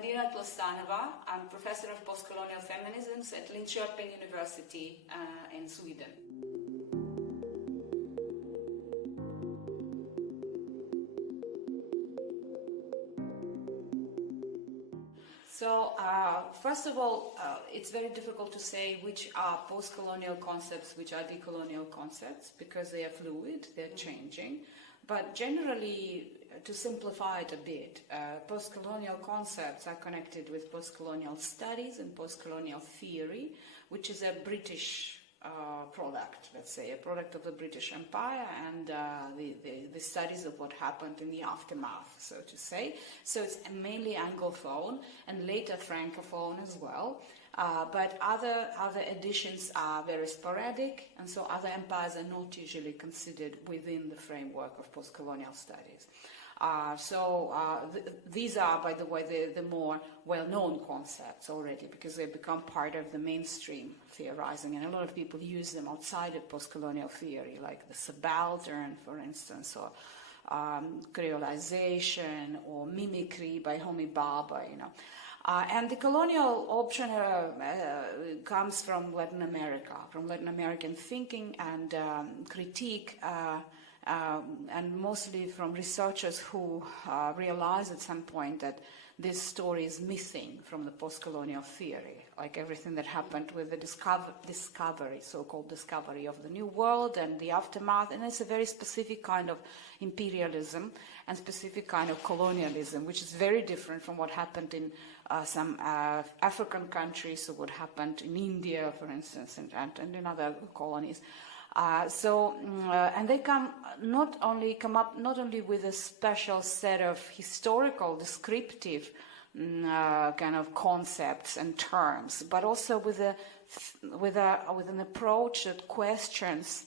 Madina Tlostanova. I'm professor of Postcolonial Feminisms at Linköping University in Sweden. So, first of all, it's very difficult to say which are post-colonial concepts, which are decolonial concepts, because they are fluid, they're changing. But generally, to simplify it a bit, post-colonial concepts are connected with post-colonial studies and post-colonial theory, which is a British product, let's say, a product of the British Empire and the studies of what happened in the aftermath, so to say. So it's mainly Anglophone and later Francophone as well. But other editions are very sporadic, and so other empires are not usually considered within the framework of post-colonial studies. These are, by the way, the more well-known concepts already, because they become part of the mainstream theorizing, and a lot of people use them outside of post-colonial theory, like the subaltern, for instance, or creolization, or mimicry by Homi Bhabha, you know. And the colonial option comes from Latin America, from Latin American thinking and critique, and mostly from researchers who realize at some point that this story is missing from the post-colonial theory, like everything that happened with the discovery, so-called discovery of the New World and the aftermath, and it's a very specific kind of imperialism and specific kind of colonialism, which is very different from what happened in some African countries, or what happened in India, for instance, and in other colonies. And they come up not only with a special set of historical, descriptive kind of concepts and terms, but also with an approach that questions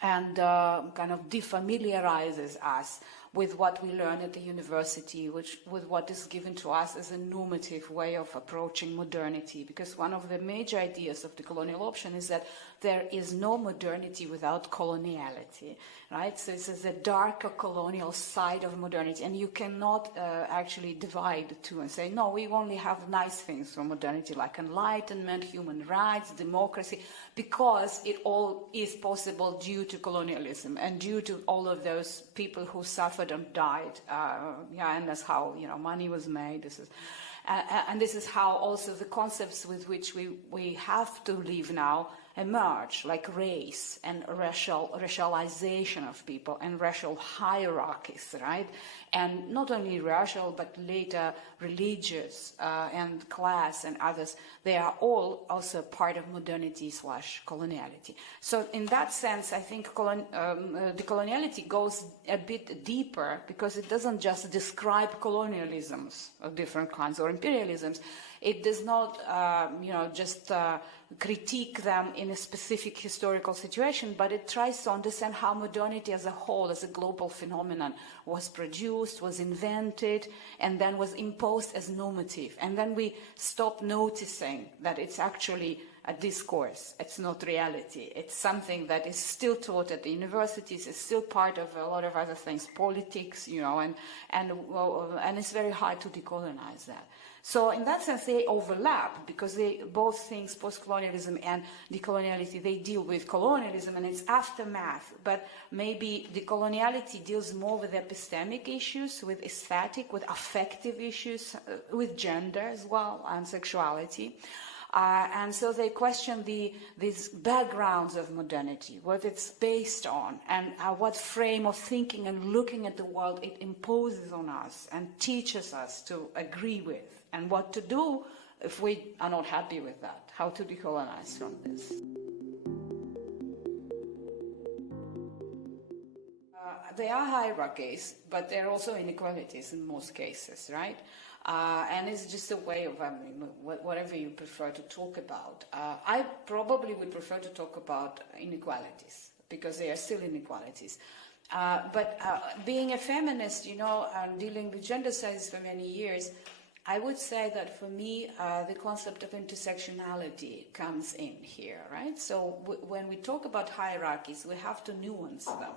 and kind of defamiliarizes us with what we learn at the university, with what is given to us as a normative way of approaching modernity. Because one of the major ideas of the colonial option is that there is no modernity without coloniality, right? So this is a darker colonial side of modernity, and you cannot actually divide the two and say, no, we only have nice things from modernity, like enlightenment, human rights, democracy, because it all is possible due to colonialism and due to all of those people who suffered and died, and that's how money was made. And this is how also the concepts with which we have to live now emerge, like race and racialization of people and racial hierarchies, right? And not only racial, but later religious and class and others, they are all also part of modernity / coloniality. So in that sense, I think decoloniality goes a bit deeper, because it doesn't just describe colonialisms of different kinds or imperialisms. It does not, just critique them in a specific historical situation, but it tries to understand how modernity as a whole, as a global phenomenon, was produced, was invented, and then was imposed as normative. And then we stop noticing that it's actually a discourse. It's not reality. It's something that is still taught at the universities. It's still part of a lot of other things, politics, and it's very hard to decolonize that. So in that sense, they overlap, because both things, post-colonialism and decoloniality, they deal with colonialism and its aftermath. But maybe decoloniality deals more with epistemic issues, with aesthetic, with affective issues, with gender as well, and sexuality. And so they question these backgrounds of modernity, what it's based on, and what frame of thinking and looking at the world it imposes on us and teaches us to agree with, and what to do if we are not happy with that, how to decolonize from this. There are hierarchies, but there are also inequalities in most cases, right? And it's just a way of, whatever you prefer to talk about. I probably would prefer to talk about inequalities, because they are still inequalities. But being a feminist, and dealing with gender studies for many years, I would say that for me, the concept of intersectionality comes in here, right? So when we talk about hierarchies, we have to nuance them.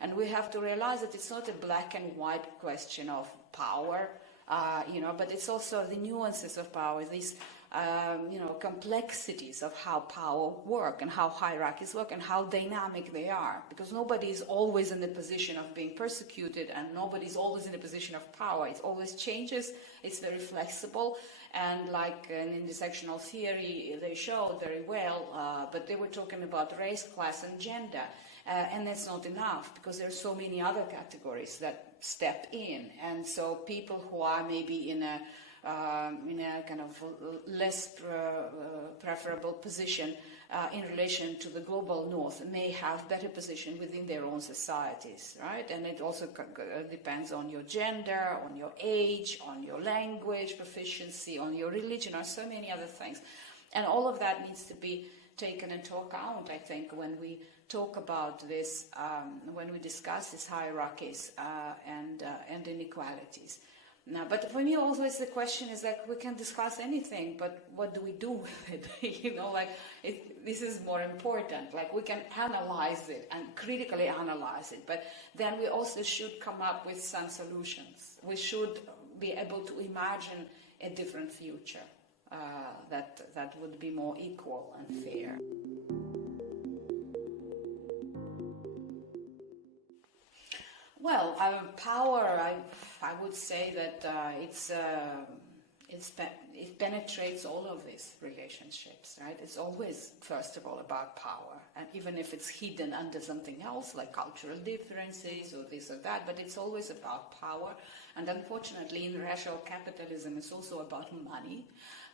And we have to realize that it's not a black and white question of power but it's also the nuances of power, these complexities of how power work and how hierarchies work and how dynamic they are, because nobody is always in the position of being persecuted and nobody is always in a position of power. It always changes. It's very flexible, and like in intersectional theory they showed very well, but they were talking about race, class and gender, and that's not enough, because there are so many other categories that step in, and so people who are maybe in a kind of less preferable position in relation to the global north may have better position within their own societies, right? And it also depends on your gender, on your age, on your language proficiency, on your religion, on so many other things. And all of that needs to be taken into account, I think, when we talk about this, when we discuss these hierarchies and inequalities. Now, but for me also the question is like, we can discuss anything, but what do we do with it? This is more important. Like, we can analyze it and critically analyze it, but then we also should come up with some solutions. We should be able to imagine a different future that would be more equal and fair. Well, power, I would say that it penetrates all of these relationships, right? It's always, first of all, about power, and even if it's hidden under something else, like cultural differences or this or that, but it's always about power. And unfortunately, in racial capitalism, it's also about money.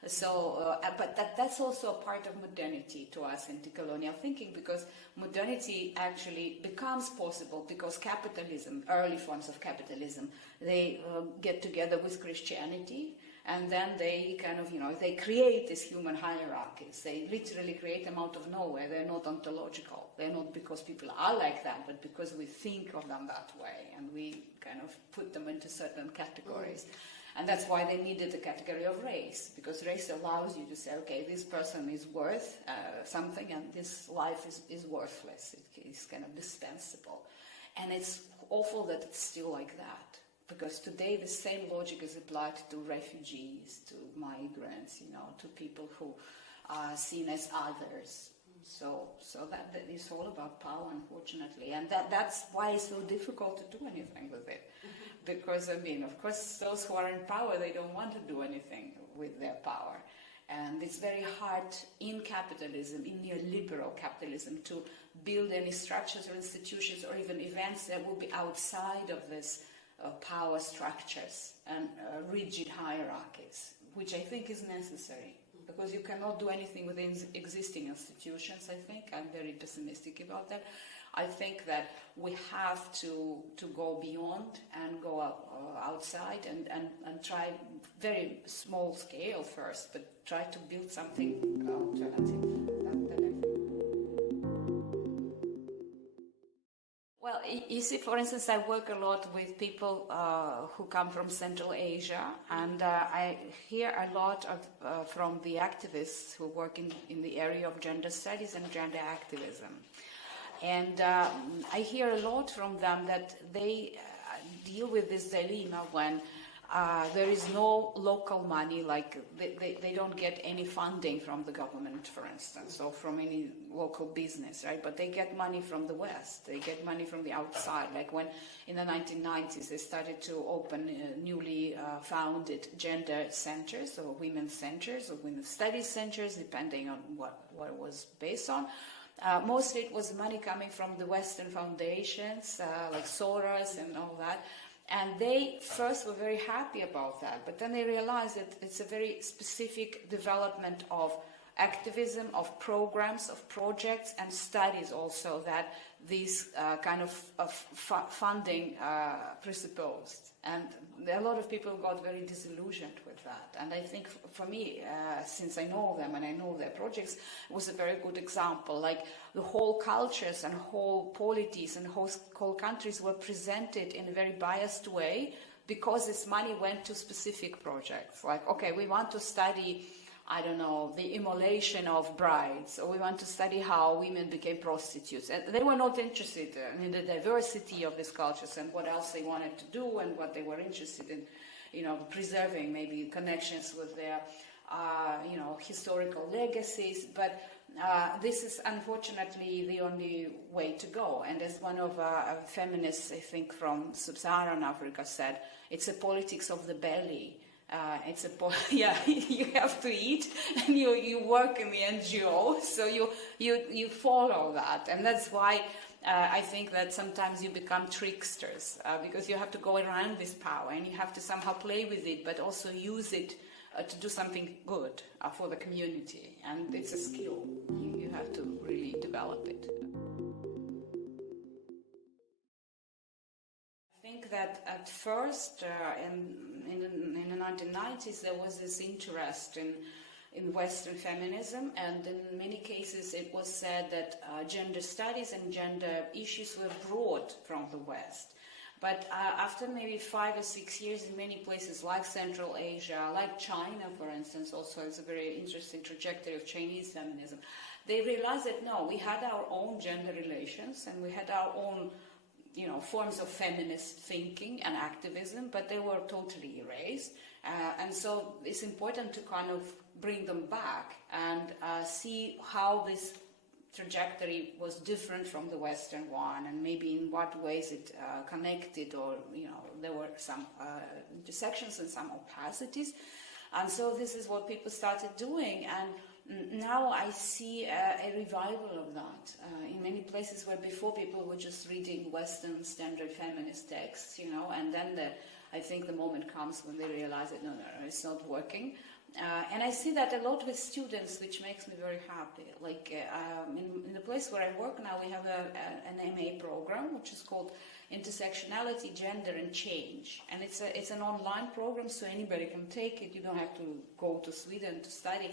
So, but that's also a part of modernity to us in decolonial thinking, because modernity actually becomes possible because capitalism, early forms of capitalism, they get together with Christianity, and then they kind of, they create these human hierarchies. They literally create them out of nowhere. They're not ontological. They're not because people are like that, but because we think of them that way, and we kind of put them into certain categories. And that's why they needed the category of race, because race allows you to say, okay, this person is worth something, and this life is worthless. It's kind of dispensable. And it's awful that it's still like that, because today the same logic is applied to refugees, to migrants, to people who are seen as others. So that is all about power, unfortunately, and that's why it's so difficult to do anything with it. Because, of course, those who are in power, they don't want to do anything with their power. And it's very hard in capitalism, in neoliberal capitalism, to build any structures or institutions or even events that will be outside of this power structures and rigid hierarchies, which I think is necessary. Because you cannot do anything within existing institutions, I think. I'm very pessimistic about that. I think that we have to go beyond and go outside and try very small scale first, but try to build something alternative. Well, you see, for instance, I work a lot with people who come from Central Asia, and I hear a lot from the activists who work in the area of gender studies and gender activism. And I hear a lot from them that they deal with this dilemma when there is no local money, like they don't get any funding from the government, for instance, or from any local business, right? But they get money from the West. They get money from the outside. Like when in the 1990s they started to open newly founded gender centers, or women's centers, or women's studies centers, depending on what it was based on. Mostly it was money coming from the Western foundations, like Soros and all that. And they first were very happy about that, but then they realized that it's a very specific development of activism, of programs, of projects, and studies also that these kind of funding presupposed. And a lot of people got very disillusioned with that. And I think for me, since I know them and I know their projects, it was a very good example. Like the whole cultures and whole polities and whole countries were presented in a very biased way because this money went to specific projects. Like, okay, we want to study, I don't know, the immolation of brides, or we want to study how women became prostitutes. And they were not interested in the diversity of these cultures and what else they wanted to do and what they were interested preserving maybe connections with their, historical legacies, but this is unfortunately the only way to go. And as one of feminists, I think, from sub-Saharan Africa said, it's a politics of the belly. You have to eat, and you work in the NGO, so you follow that, and that's why I think that sometimes you become tricksters, because you have to go around this power, and you have to somehow play with it, but also use it to do something good for the community, and it's a skill. You have to really develop it. I think that at first, in the 1990s, there was this interest in Western feminism, and in many cases it was said that gender studies and gender issues were brought from the West. But after maybe 5 or 6 years, in many places like Central Asia, like China, for instance, also it's a very interesting trajectory of Chinese feminism, they realized that no, we had our own gender relations and we had our own forms of feminist thinking and activism, but they were totally erased. And so it's important to kind of bring them back and see how this trajectory was different from the Western one, and maybe in what ways it connected, or there were some intersections and some opacities. And so this is what people started doing, and now I see a revival of that in many places where before people were just reading Western standard feminist texts, and then I think the moment comes when they realize that no, it's not working. And I see that a lot with students, which makes me very happy. Like in the place where I work now, we have an MA program, which is called Intersectionality, Gender and Change. And it's an online program, so anybody can take it. You don't have to go to Sweden to study.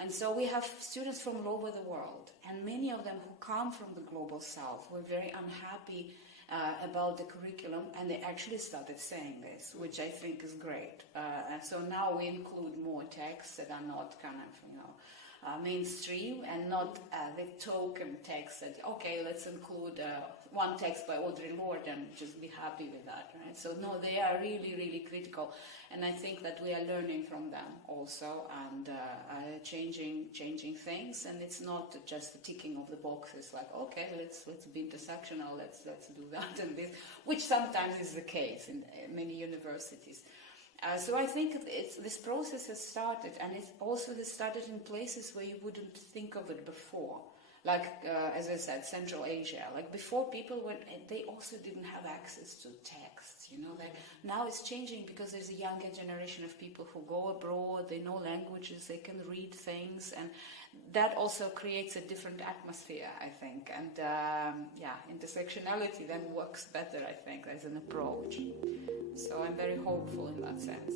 And so we have students from all over the world. And many of them who come from the global south were very unhappy about the curriculum, and they actually started saying this, which I think is great. And so now we include more texts that are not kind of, mainstream, and not the token text that, okay, let's include one text by Audre Lorde and just be happy with that, right? So no, they are really, really critical, and I think that we are learning from them also, and changing things, and it's not just the ticking of the boxes, like, okay, let's be intersectional, let's do that and this, which sometimes is the case in many universities. So I think this process has started, and it also has started in places where you wouldn't think of it before. Like, as I said, Central Asia. Like before, they also didn't have access to texts, now it's changing because there's a younger generation of people who go abroad, they know languages, they can read things, and that also creates a different atmosphere, I think. And intersectionality then works better, I think, as an approach. So I'm very hopeful in that sense.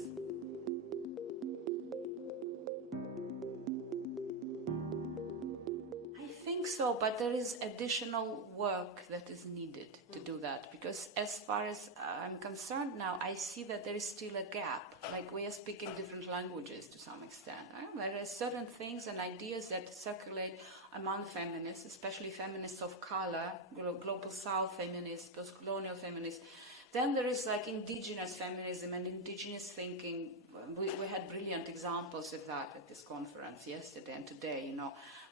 So, but there is additional work that is needed to do that, because as far as I'm concerned now, I see that there is still a gap. Like, we are speaking different languages to some extent. Right? There are certain things and ideas that circulate among feminists, especially feminists of color, global south feminists, postcolonial feminists. Then there is like indigenous feminism and indigenous thinking. We had brilliant examples of that at this conference yesterday and today,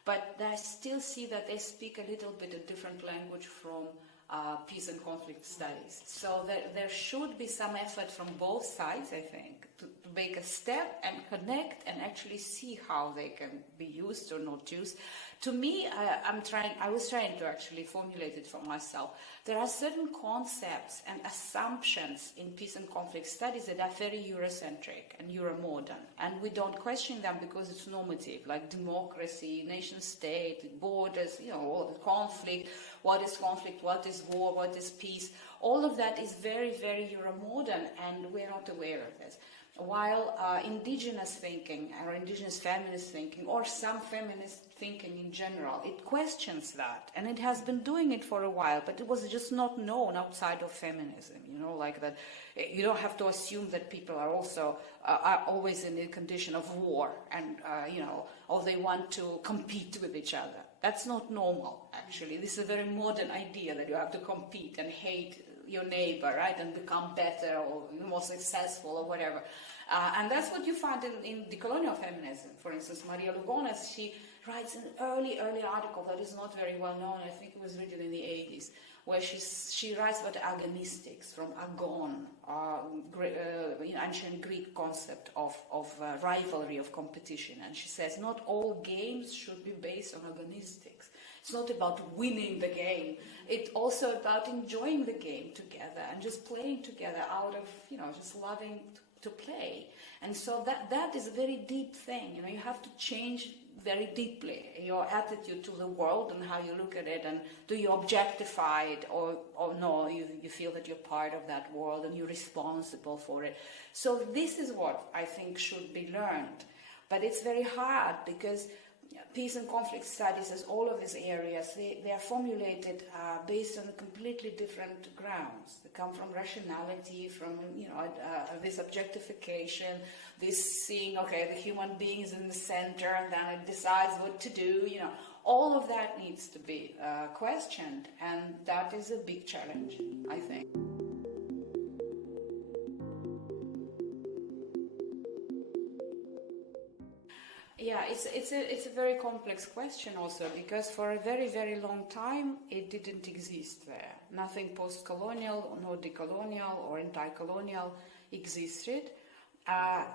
But I still see that they speak a little bit a different language from peace and conflict studies. So there should be some effort from both sides, I think, to make a step and connect and actually see how they can be used or not used. To me, I was trying to actually formulate it for myself. There are certain concepts and assumptions in peace and conflict studies that are very Eurocentric and Euromodern, and we don't question them because it's normative, like democracy, nation state, borders, all the conflict, what is war, what is peace. All of that is very, very Euromodern, and we're not aware of this. While indigenous thinking, or indigenous feminist thinking, or some feminist thinking in general, it questions that, and it has been doing it for a while, but it was just not known outside of feminism, like that. You don't have to assume that people are also are always in a condition of war, and or they want to compete with each other. That's not normal, actually. This is a very modern idea that you have to compete and hate your neighbor, right, and become better or more successful or whatever. And that's what you find in decolonial feminism. For instance, Maria Lugones, she writes an early article that is not very well known. I think it was written in the 80s, where she writes about agonistics, from agon, ancient Greek concept of rivalry, of competition. And she says not all games should be based on agonistics. It's not about winning the game. It's also about enjoying the game together and just playing together out of, just loving to play. And so that is a very deep thing. You have to change very deeply your attitude to the world and how you look at it, and do you objectify it or no, you feel that you're part of that world and you're responsible for it. So this is what I think should be learned. But it's very hard because peace and conflict studies, as all of these areas, they are formulated based on completely different grounds. They come from rationality, from this objectification, this seeing, okay, the human being is in the center and then it decides what to do. All of that needs to be questioned, and that is a big challenge, I think. Yeah, it's a very complex question also, because for a very, very long time it didn't exist there. Nothing post-colonial, nor decolonial or anti-colonial existed,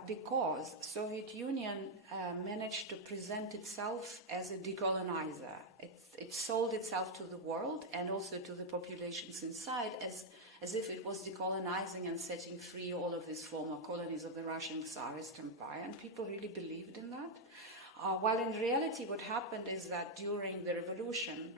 because Soviet Union managed to present itself as a decolonizer. It sold itself to the world and also to the populations inside as if it was decolonizing and setting free all of these former colonies of the Russian Tsarist Empire, and people really believed in that. While in reality what happened is that during the revolution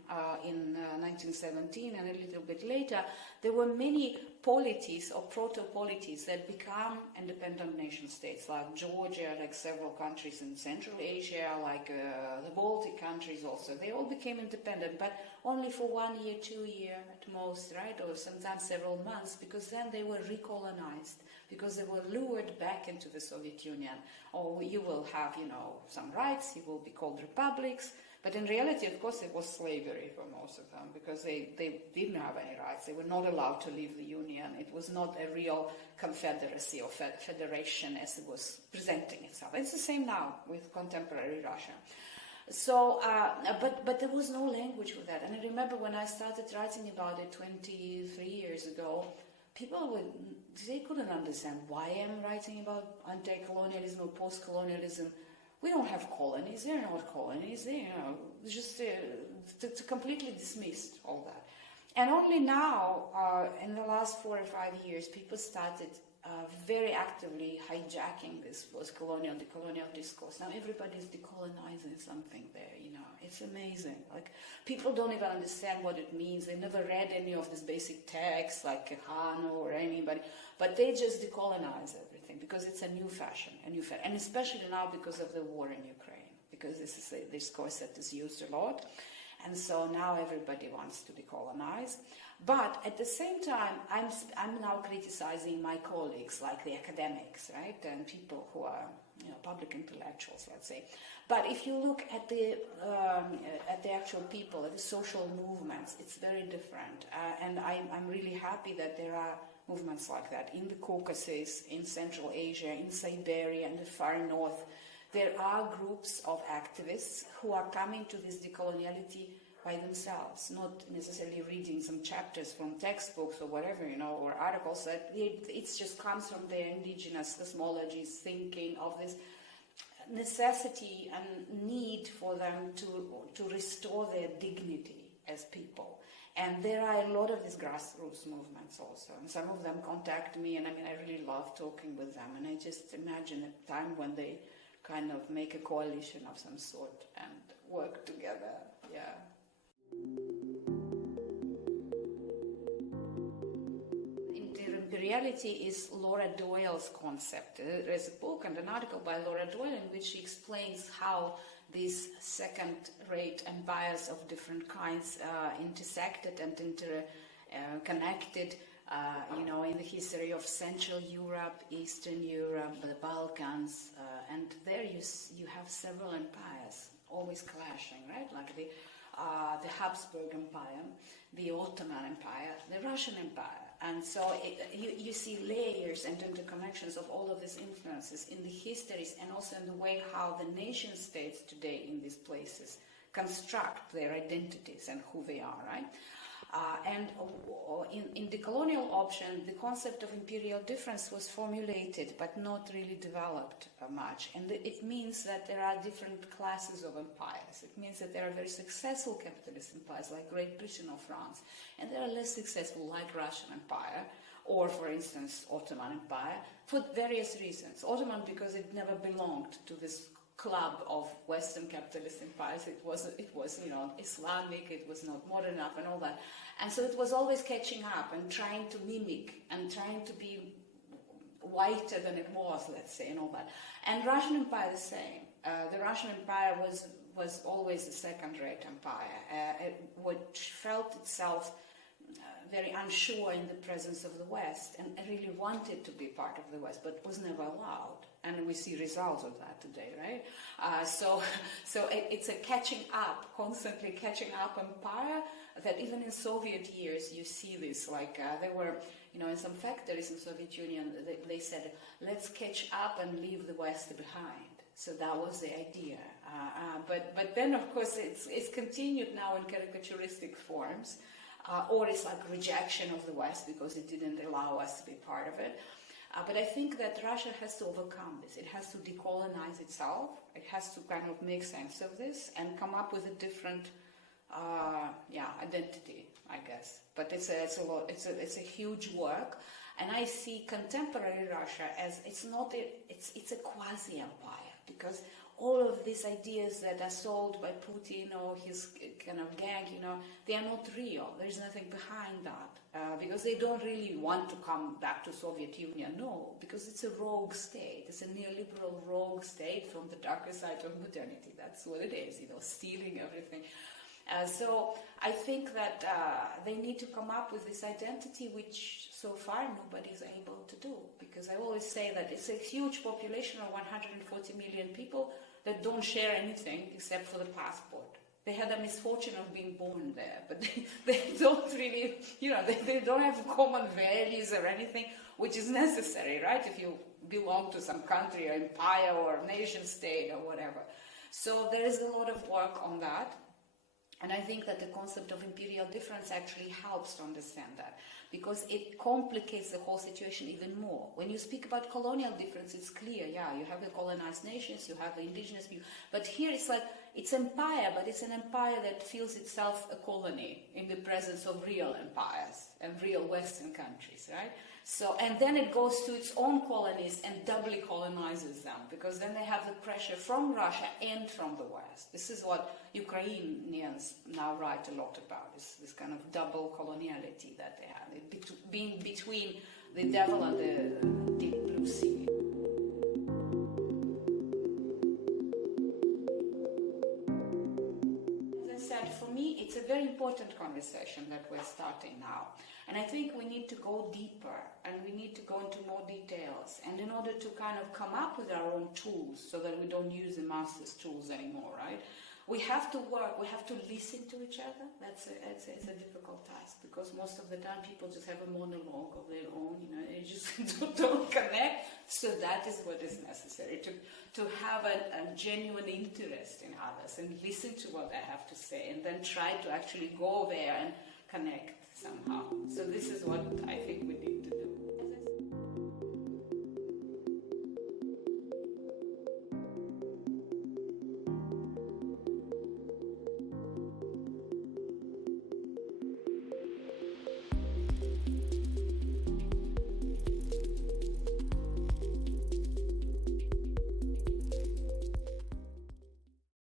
in 1917 and a little bit later, there were many polities or proto-polities that became independent nation states, like Georgia, like several countries in Central Asia, like the Baltic countries also. They all became independent, but only for 1 year, 2 years at most, right? Or sometimes several months, because then they were recolonized, because they were lured back into the Soviet Union. Or you will have, some rights, you will be called republics. But in reality, of course, it was slavery for most of them, because they didn't have any rights. They were not allowed to leave the Union. It was not a real confederacy or federation as it was presenting itself. It's the same now with contemporary Russia. So, but there was no language for that. And I remember when I started writing about it 23 years ago, people they couldn't understand why I'm writing about anti-colonialism or post-colonialism. We don't have colonies, they're not colonies, just completely dismissed all that. And only now, in the last 4 or 5 years, people started very actively hijacking this post-colonial, decolonial discourse. Now everybody's decolonizing something there, It's amazing. Like, people don't even understand what it means. They never read any of these basic texts, like Kahano or anybody, but they just decolonize everything because it's a new fashion, and especially now because of the war in Ukraine, because this is a discourse that is used a lot. And so now everybody wants to decolonize. But at the same time, I'm now criticizing my colleagues, like the academics, right, and people who are public intellectuals, let's say. But if you look at the actual people, at the social movements, it's very different. And I'm really happy that there are movements like that in the Caucasus, in Central Asia, in Siberia, and the far north. There are groups of activists who are coming to this decoloniality by themselves, not necessarily reading some chapters from textbooks or whatever, or articles. That it just comes from their indigenous cosmologies, thinking of this necessity and need for them to restore their dignity as people. And there are a lot of these grassroots movements also, and some of them contact me, and I really love talking with them, and I just imagine a time when they kind of make a coalition of some sort and work together, yeah. Imperiality is Laura Doyle's concept. There's a book and an article by Laura Doyle in which she explains how these second-rate empires of different kinds intersected and interconnected, in the history of Central Europe, Eastern Europe, the Balkans, and there you have several empires always clashing, right? Like the Habsburg Empire, the Ottoman Empire, the Russian Empire. And so you see layers and interconnections of all of these influences in the histories and also in the way how the nation states today in these places construct their identities and who they are, right? And in the colonial option, the concept of imperial difference was formulated but not really developed much. And it means that there are different classes of empires. It means that there are very successful capitalist empires like Great Britain or France, and there are less successful like Russian Empire or, for instance, Ottoman Empire, for various reasons. Ottoman because it never belonged to this club of Western capitalist empires. It was Islamic, it was not modern enough and all that. And so it was always catching up and trying to mimic and trying to be whiter than it was, let's say, and all that. And Russian Empire the same. The Russian Empire was always a second-rate empire, which felt itself very unsure in the presence of the West and really wanted to be part of the West, but was never allowed. And we see results of that today, right? So it's a catching up, constantly catching up empire that even in Soviet years you see this. Like there were, in some factories in Soviet Union, they said, let's catch up and leave the West behind. So that was the idea. But then, of course, it's continued now in caricaturistic forms, or it's like rejection of the West because it didn't allow us to be part of it. But I think that Russia has to overcome this. It has to decolonize itself. It has to kind of make sense of this and come up with a different, identity, I guess. But it's a huge work, and I see contemporary Russia as it's a quasi-empire, because all of these ideas that are sold by Putin or his kind of gang, they are not real. There is nothing behind that, because they don't really want to come back to Soviet Union. No, because it's a rogue state. It's a neoliberal rogue state from the darker side of modernity. That's what it is, stealing everything. So I think that they need to come up with this identity, which so far nobody is able to do. Because I always say that it's a huge population of 140 million people that don't share anything except for the passport. They had the misfortune of being born there, but they don't really, they don't have common values or anything, which is necessary, right? If you belong to some country or empire or nation state or whatever. So there is a lot of work on that. And I think that the concept of imperial difference actually helps to understand that, because it complicates the whole situation even more. When you speak about colonial difference, it's clear, you have the colonized nations, you have the indigenous people, but here it's like, it's empire, but it's an empire that feels itself a colony in the presence of real empires and real Western countries, right? So, and then it goes to its own colonies and doubly colonizes them, because then they have the pressure from Russia and from the West. This is what Ukrainians now write a lot about, this kind of double coloniality that they have, being between the devil and the deep blue sea. As I said, for me, it's a very important conversation that we're starting now. And I think we need to go deeper and we need to go into more details. And in order to kind of come up with our own tools so that we don't use the master's tools anymore, right? We have to work, we have to listen to each other. It's a difficult task, because most of the time people just have a monologue of their own, they just don't connect. So that is what is necessary, to have a genuine interest in others and listen to what they have to say, and then try to actually go there and connect somehow. So this is what I think we need.